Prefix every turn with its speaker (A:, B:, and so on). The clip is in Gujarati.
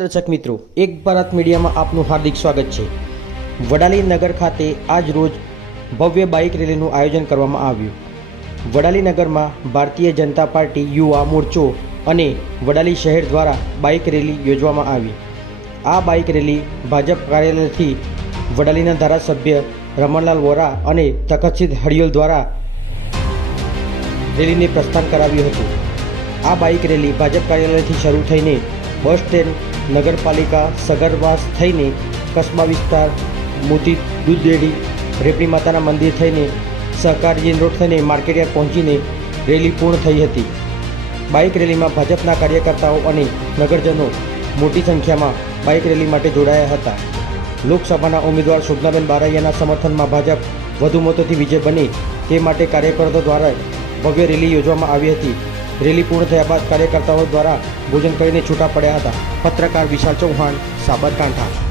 A: દર્શક મિત્રો, એક ભારત મીડિયામાં આપનું હાર્દિક સ્વાગત છે. વડાલી નગર ખાતે આજ રોજ ભવ્ય બાઇક રેલીનું આયોજન કરવામાં આવ્યું. વડાલી નગરમાં ભારતીય જનતા પાર્ટી યુવા મોરચો અને વડાલી શહેર દ્વારા બાઇક રેલી યોજવામાં આવી. આ બાઇક રેલી ભાજપ કાર્યાલયથી વડાલીના ધારાસભ્ય રમણલાલ વોરા અને તખતસિંહ હડિયોલ દ્વારા રેલીને પ્રસ્થાન કરાવ્યું હતું. આ બાઇક રેલી ભાજપ કાર્યાલયથી શરૂ થઈને બસ સ્ટેન્ડ, નગરપાલિકા, સગરવાસ થઈને કસ્બા વિસ્તાર, મોતી દૂધ ડેરી રેપડી માતાના મંદિર થઈને સહકારજી રોડ થઈને માર્કેટયાર્ડ પહોંચીને રેલી પૂર્ણ થઈ હતી. બાઇક રેલીમાં ભાજપના કાર્યકર્તાઓ અને નગરજનો મોટી સંખ્યામાં બાઇક રેલી માટે જોડાયા હતા. લોકસભાના ઉમેદવાર શોભનાબેન બારૈયાના સમર્થનમાં ભાજપ વધુ મતોથી વિજય બને તે માટે કાર્યકર્તાઓ દ્વારા ભવ્ય રેલી યોજવામાં આવી હતી. રેલી પૂર્ણ થયા બાદ કાર્યકર્તાઓ દ્વારા ભોજન કરીને છૂટા પડ્યા હતા. પત્રકાર વિશાલ ચૌહાણ, સાબરકાંઠા.